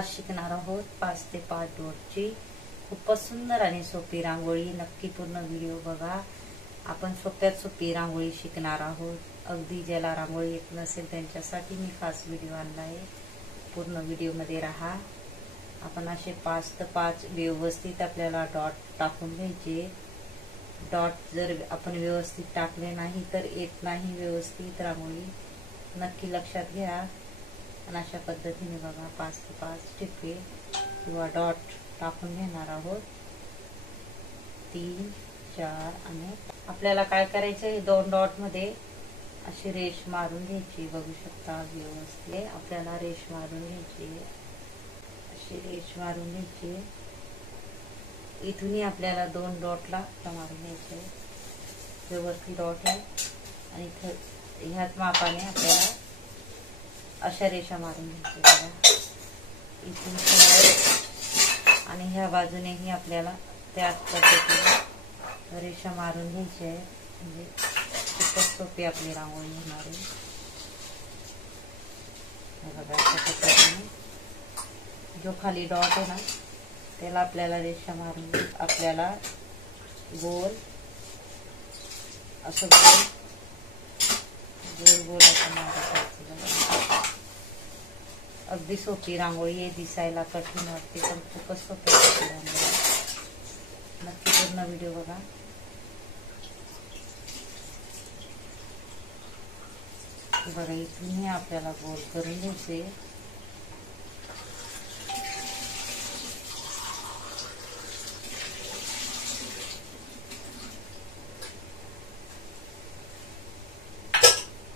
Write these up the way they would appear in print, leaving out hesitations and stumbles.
आज शिकणार आहोत 5 ते 5 डॉटची खूपच सुंदर आणि सोपी रांगोळी। नक्की पूर्ण व्हिडिओ बघा। आपण सोप्यात सोपी रांगोळी शिकणार आहोत। अगदी ज्याला रांगोळी येत नसेल त्यांच्यासाठी मी खास व्हिडिओ आणला आहे। पूर्ण व्हिडिओ मध्ये राहा। आपण असे 5 ते 5 व्यवस्थित आपल्याला डॉट टाकून घ्यायचे। डॉट जर आपण व्यवस्थित टाकले नाही तर येत नाही व्यवस्थित रांगोळी, नक्की लक्षात घ्या। आणि अशा पद्धतीने बघा 5 ते 5 टिपे किंवा डॉट टाकून घेणार आहोत। 3 4 आणि आपल्याला काय करायचं आहे, 2 डॉट मध्ये अशी रेष मारून घ्यायची। बघू शकता व्यवस्थित आपल्याला रेष मारून घ्यायची, अशी रेष मारून घ्यायची। इथूनही आपल्याला 2 डॉटला मारून घ्यायचे। व्यवस्थित डॉट आहे आणि इथं ह्याच मापाने आपल्याला अशा रेषा मारून घ्यायच्या। इथून आणि ह्या बाजूनेही आपल्याला त्याच पद्धतीने रेषा मारून घ्यायची आहे। म्हणजे खूपच सोपी आपली रांगोळी होणार आहे। बघा अशा पद्धतीने जो खाली डॉट आहे ना त्याला आपल्याला रेषा मारून आपल्याला गोल असं गोल गोल असं मारायचं। अगदी सोपी रांगोळी आहे, दिसायला कठीण वाटते पण खूपच सोपी रांगोळी। नक्की पूर्ण व्हिडिओ बघा। बघा इथूनही आपल्याला गोल करून घ्यायचे।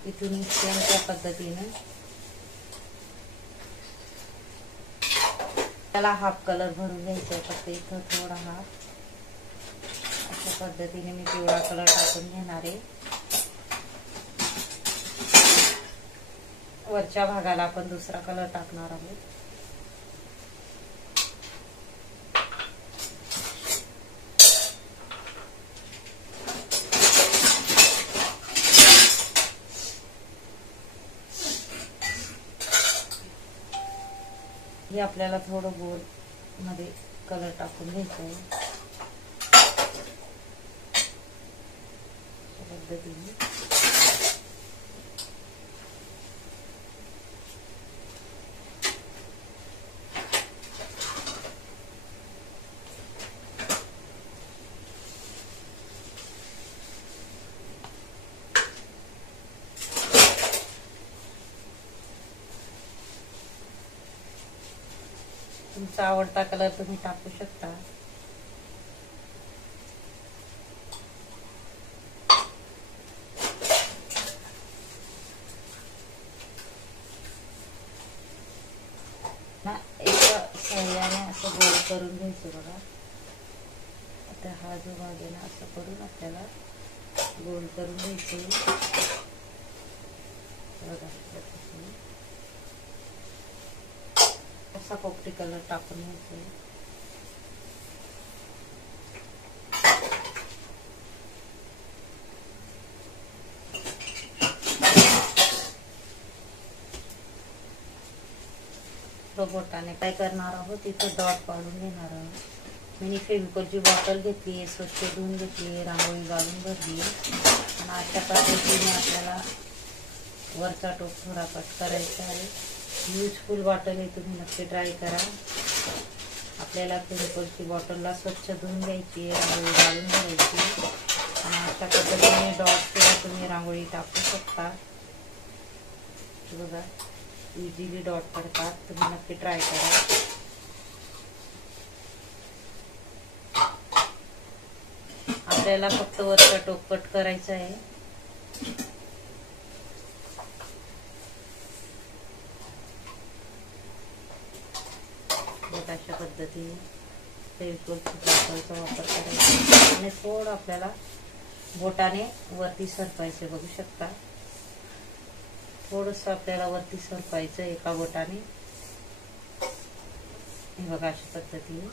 इथून सेम त्या पद्धतीने त्याला हाफ कलर भरून घ्यायचा। फक्त इथं थोडा हाफ अशा पद्धतीने मी पिवळा कलर टाकून घेणार आहे। वरच्या भागाला आपण दुसरा कलर टाकणार आहोत। हे आपल्याला थोडं गोल मध्ये कलर टाकून घ्यायचं आहे पद्धतीने। तुमचा आवडता कलर तुम्ही टाकू शकता। एका सहाय्याने असं गोल करून घ्यायचं बघा। आता हा जो भाग आहे ना असं करून आपल्याला गोल करून घ्यायचं बघा। असा पोपटी कलर टाकून घ्यायचा। बोटाने काय करणार आहोत, इथे डॉट पाडून घेणार आहोत। मी फेविकॉलची बॉटल घेतली आहे, स्वच्छ धुवून घेतली आहे, रांगोळी गाळून भरली आणि अशा पद्धतीने आपल्याला वरचा टोक थोडा कट करायचा आहे। युजफुल बॉटल आहे, तुम्ही नक्की ट्राय करा। आपल्याला फेविकॉलची बॉटलला स्वच्छ धुवून घ्यायची, रांगोळी गाळून भरायची आणि अशा पद्धतीने डॉट किंवा तुम्ही रांगोळी टाकू शकता। बघा इझिली डॉट पडतात, तुम्ही नक्की ट्राय करा। आपल्याला फक्त वरचा टोक कट करायचा आहे। अशा पद्धतीने फेविकॉलच्या बॉटलचा वापर करायचा आणि थोडं आपल्याला बोटाने वरती सरकवायचे। बघू शकता थोडंसं आपल्याला वरती सरकवायचं एका बोटाने। हे बघा अशा पद्धतीने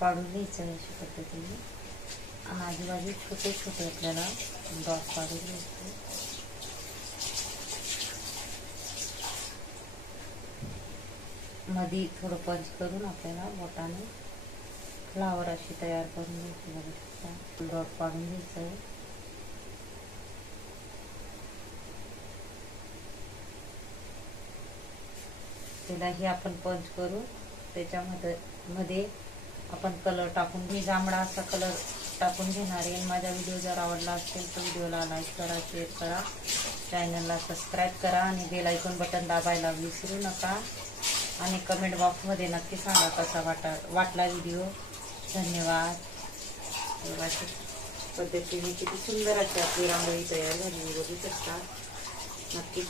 पाडून घ्यायचं अशा पद्धतीने। आजूबाजू छोटे छोटे आपल्याला डॉट पाडून घ्यायचे. मध्ये थोडं पंच करून आपल्याला बोटाने फ्लावर अशी तयार करून घ्यायची. बघू शकता डॉट पाडून घ्यायचं आहे. त्यालाही आपण पंच करू. त्याच्यामध्ये आपण कलर टाकून, मी जांभळा असा कलर टाकून घेणार आहे. माझा व्हिडिओ जर आवडला असेल तर व्हिडिओला लाईक करा, शेअर करा, चॅनलला सबस्क्राईब करा आणि बेल आयकॉन बटन दाबायला विसरू नका. आणि कमेंट बॉक्समध्ये नक्की सांगा कसा वाटला व्हिडिओ. धन्यवाद. अशा पद्धतीने किती सुंदर अशी आपली रांगोळी तयार झाली बघू शकता. नक्कीच